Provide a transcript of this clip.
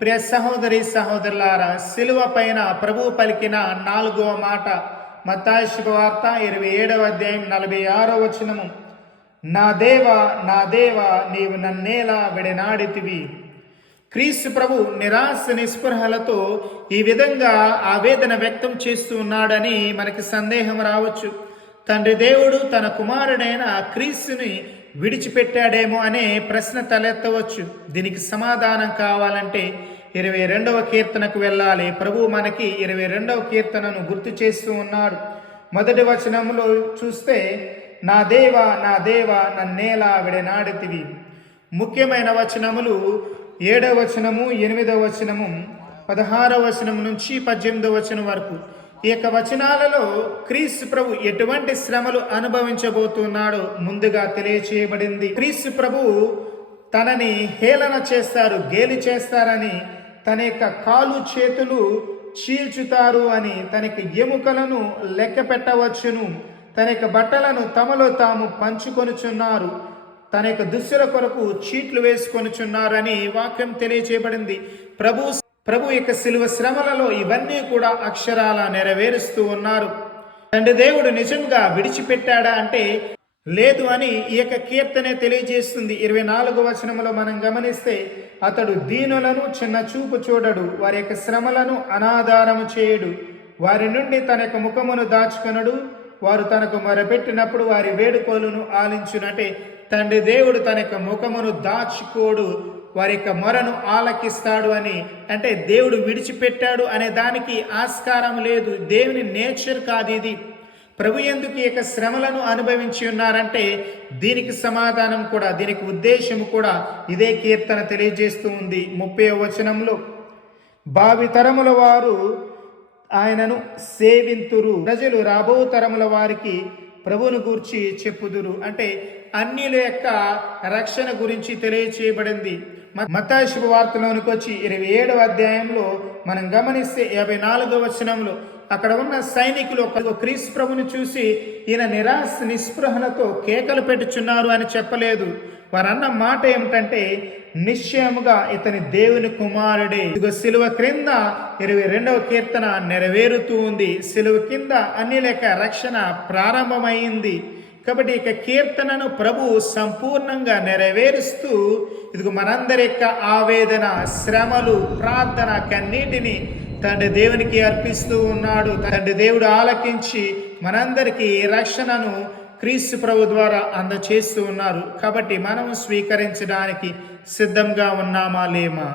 ప్రియ సహోదరి సహోదరులారా, సిలువ పైన ప్రభువు పలికిన 4వ మాట మత్తయి శుభవార్త 27వ అధ్యాయం 46వ వచనము. నా దేవా నా దేవా, నీవు నన్నేలా విడనాడితివి. క్రీస్తు ప్రభు నిరాశ నిస్పృహలతో ఈ విధంగా ఆవేదన వ్యక్తం చేస్తూ ఉన్నాడని మనకి సందేహం రావచ్చు. తండ్రి దేవుడు తన కుమారుడైన క్రీస్తుని విడిచిపెట్టాడేమో అనే ప్రశ్న తలెత్తవచ్చు. దీనికి సమాధానం కావాలంటే 22వ కీర్తనకు వెళ్ళాలి. ప్రభు మనకి 22వ కీర్తనను గుర్తు చేస్తూ ఉన్నాడు. మొదటి వచనంలో చూస్తే, నా దేవా నా దేవా, నన్నేలా విడనాడితివి. ముఖ్యమైన వచనములు 7వ వచనము, 8వ వచనము, 16వ వచనం నుంచి 18వ వచనం వరకు. ఈ యొక్క వచనాలలో క్రీస్తు ప్రభు ఎటువంటి శ్రమలు అనుభవించబోతున్నాడో ముందుగా తెలియచేయబడింది. క్రీస్తు ప్రభు తనని హేళన చేస్తారు, గేలి చేస్తారని, తన యొక్క కాలు చేతులు చీల్చుతారు అని, తనకి ఎముకలను లెక్క పెట్టవచ్చును, తన యొక్క బట్టలను తమలో తాము పంచుకొనుచున్నారు, తన యొక్క దుస్తుల కొరకు చీట్లు వేసుకొనుచున్నారని వాక్యం తెలియచేయబడింది. ప్రభు యొక్క శిలువ శ్రమలలో ఇవన్నీ కూడా అక్షరాల నెరవేరుస్తూ ఉన్నారు. తండ్రి దేవుడు నిజంగా విడిచిపెట్టాడా అంటే లేదు అని ఈ యొక్క కీర్తనే తెలియజేస్తుంది. 24వ వచనంలో మనం గమనిస్తే, అతడు దీనులను చిన్న చూపు చూడడు, వారి యొక్క శ్రమలను అనాధారము చేయడు, వారి నుండి తన యొక్క ముఖమును దాచుకొనడు, వారు తనకు మొరపెట్టినప్పుడు వారి వేడుకోలును ఆలించునటే తండ్రి దేవుడు తన యొక్క ముఖమును దాచుకోడు, వారి యొక్క మొరను ఆలకిస్తాడు అని. అంటే దేవుడు విడిచిపెట్టాడు అనే దానికి ఆస్కారం లేదు. దేవుని నేచర్ కాదు ఇది. ప్రభు ఎందుకు ఈ యొక్క శ్రమలను అనుభవించి ఉన్నారంటే దీనికి సమాధానం కూడా, దీనికి ఉద్దేశం కూడా ఇదే కీర్తన తెలియజేస్తూ ఉంది. 30వ వచనంలో, భావి తరముల వారు ఆయనను సేవింతురు, ప్రజలు రాబో తరముల వారికి ప్రభువును గూర్చి చెప్పుదురు. అంటే అన్యుల యొక్క రక్షణ గురించి తెలియచేయబడింది. మత్తయి శుభవార్తలోనికి వచ్చి 27వ అధ్యాయంలో మనం గమనిస్తే 54వ వచనంలో అక్కడ ఉన్న సైనికులు క్రీస్తు ప్రభుని చూసి ఈయన నిరాశ నిస్పృహలతో కేకలు పెట్టుచున్నారు అని చెప్పలేదు. వారన్న మాట ఏమిటంటే, నిశ్చయముగా ఇతని దేవుని కుమారుడే. ఇదిగో సిలువ క్రింద 22వ కీర్తన నెరవేరుతూ ఉంది. సిలువ కింద అన్ని లెక్క రక్షణ ప్రారంభమైంది. కాబట్టి ఇక కీర్తనను ప్రభు సంపూర్ణంగా నెరవేరుస్తూ ఇదిగో మనందరి యొక్క ఆవేదన, శ్రమలు, ప్రార్థన కన్నీటిని తండ్రి దేవునికి అర్పిస్తూ ఉన్నాడు. తండ్రి దేవుడు ఆలకించి మనందరికీ రక్షణను క్రీస్తు ప్రభు ద్వారా అందచేస్తూ ఉన్నారు. కాబట్టి మనం స్వీకరించడానికి సిద్ధంగా ఉన్నామా లేమా?